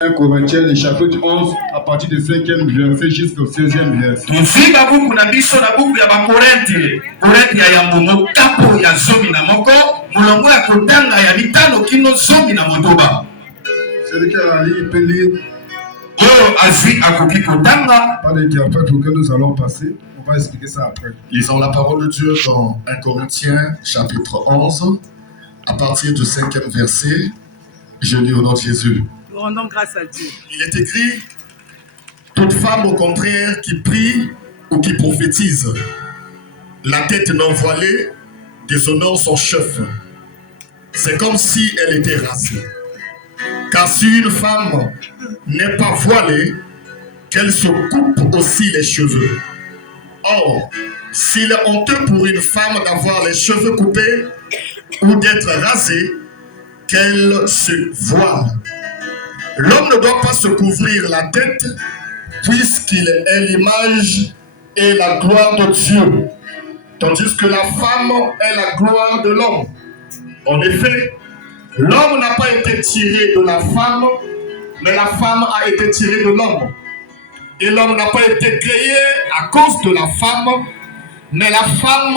1 Corinthiens, le chapitre 11, à partir du 5e verset jusqu'au 16e verset. Celui qui a lu, il peut lire. Pas d'interprète pour que nous allons passer. On va expliquer ça après. Lisons la parole de Dieu dans 1 Corinthiens, chapitre 11, à partir du 5e verset. Je lis au nom de Jésus. Nous rendons grâce à Dieu. Il est écrit, toute femme au contraire qui prie ou qui prophétise, la tête non voilée, déshonore son chef. C'est comme si elle était rasée. Car si une femme n'est pas voilée, qu'elle se coupe aussi les cheveux. Or, s'il est honteux pour une femme d'avoir les cheveux coupés ou d'être rasée, qu'elle se voile. L'homme ne doit pas se couvrir la tête puisqu'il est l'image et la gloire de Dieu, tandis que la femme est la gloire de l'homme. En effet, l'homme n'a pas été tiré de la femme, mais la femme a été tirée de l'homme. Et l'homme n'a pas été créé à cause de la femme, mais la femme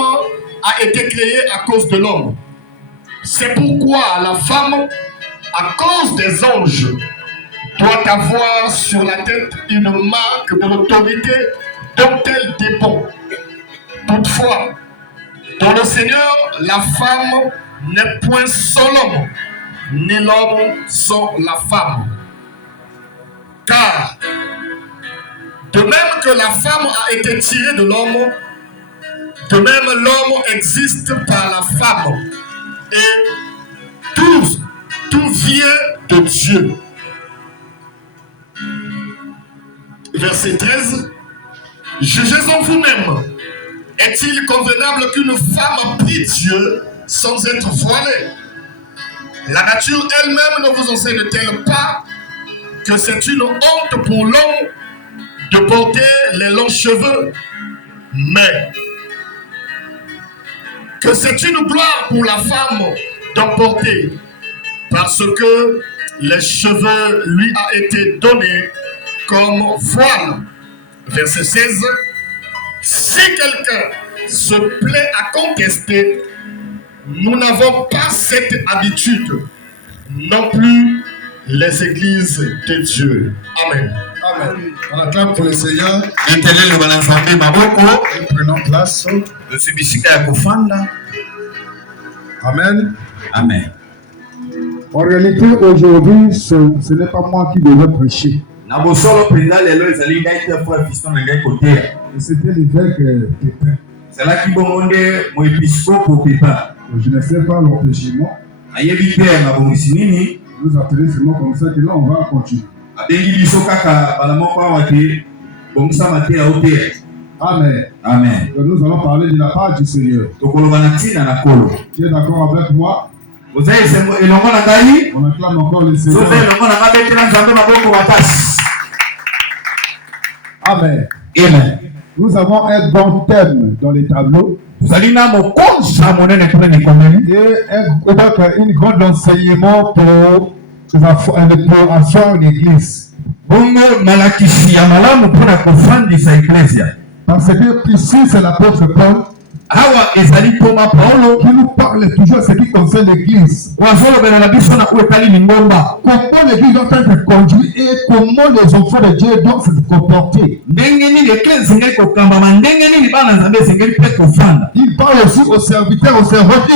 a été créée à cause de l'homme. C'est pourquoi la femme, à cause des anges, doit avoir sur la tête une marque de l'autorité dont elle dépend. Toutefois, dans le Seigneur, la femme n'est point sans l'homme, ni l'homme sans la femme. Car, de même que la femme a été tirée de l'homme, de même l'homme existe par la femme. Et tout vient de Dieu. Verset 13. Jugez en vous-même. Est-il convenable qu'une femme prie Dieu sans être voilée? La nature elle-même ne vous enseigne-t-elle pas que c'est une honte pour l'homme de porter les longs cheveux, mais que c'est une gloire pour la femme d'en porter, parce que les cheveux lui a été donnés comme voile. Verset 16. Si quelqu'un se plaît à contester, nous n'avons pas cette habitude, non plus les églises de Dieu. Amen. Amen. On acclame pour le Seigneur. Et prenons place. Amen. Amen. En réalité, aujourd'hui, ce n'est pas moi qui devais prêcher. Et c'était l'évêque Pépin. Je ne sais pas l'empêchement. Vous appelez seulement comme ça que là, on va continuer. Amen. Amen. Donc nous allons parler de la part du Seigneur. Tu es d'accord avec moi? On acclame encore le Seigneur. Amen. Amen. Nous avons un bon thème dans les tableaux. Et une grande enseignement pour asseoir l'église. Parce que ici, c'est l'apôtre Paul qui nous parle toujours ce qui concerne l'église. Comment l'église doit être conduite et comment les enfants de Dieu doivent se comporter. Il parle aussi aux serviteurs, y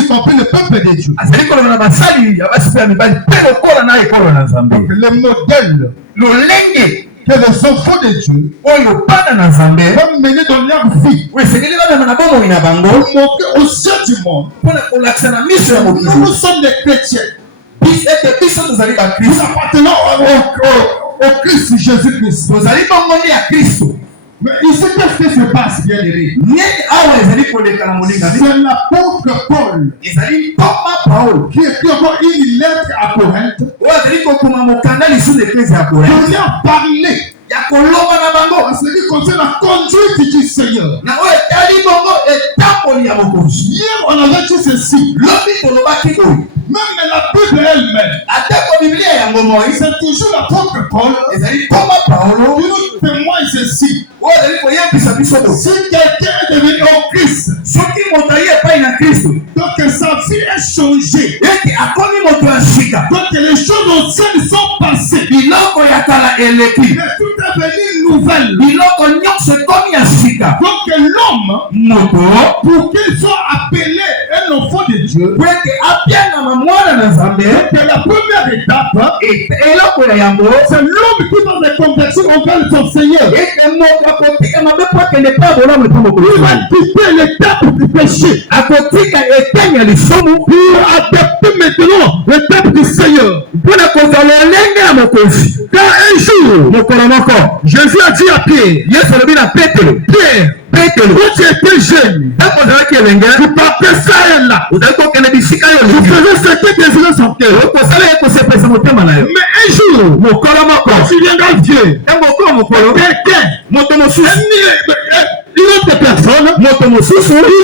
compris le peuple de Dieu. Donc, le modèle que les enfants de Dieu vont mener dans leur vie pour montrer au sein du monde. Nous sommes des chrétiens. Nous appartenons au Christ Jésus-Christ. Mais ici, qu'est-ce qui se passe, bien aimé? C'est l'apôtre Paul qui écrit encore une lettre à Corinthe qui a parlé en ce qui concerne la conduite du Seigneur. Hier, on avait dit ceci. Même la Bible elle-même, c'est toujours l'apôtre Paul qui nous témoigne ceci. Si quelqu'un est devenu en Christ, donc sa vie est changée. Donc les choses anciennes sont passées. Mais tout est devenu nouvelle. Donc l'homme, pour qu'il soit appelé un enfant de Dieu, c'est la première étape. C'est l'homme qui dans les conversions envers son Seigneur. Il va quitter l'étape du péché pour adopter maintenant l'étape du Seigneur. Car un jour, Jésus a dit à Pierre, Pierre, quand tu étais jeune, tu partais ça et là, tu faisais ce que désirait son cœur. Mais un jour, quand tu viendras vieux, quelqu'un, une autre personne, il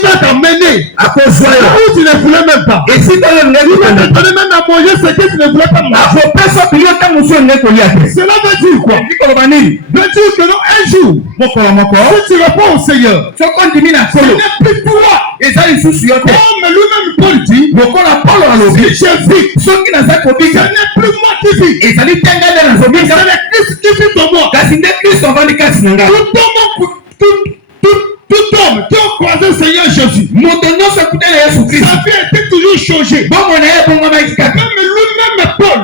va t'emmener où tu ne voulais même pas. Il va te donner même à manger ce que tu ne voulais pas manger. Cela veut dire quoi? Veut dire que non, un jour, si tu réponds au Seigneur, ce n'est plus toi. Comme lui-même Paul dit, si je vis, ce n'est plus moi qui vis. C'est le Christ qui vit en moi. Tout homme qui a croisé le Seigneur Jésus, sa vie a été toujours changée. Même lui-même Paul,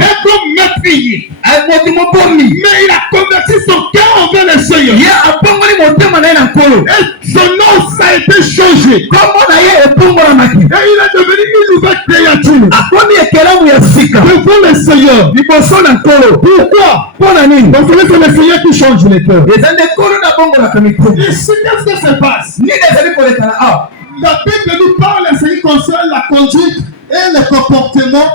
est comme meurtrier. Mais il a converti son cœur envers le Seigneur. Et son nom ça a été changé. Et il est devenu une nouvelle créature. Devant le Seigneur. Pourquoi? Parce que c'est le Seigneur qui change les cœurs. Ici, qu'est-ce qui se passe? La Bible nous parle en ce qui concerne la conduite et le comportement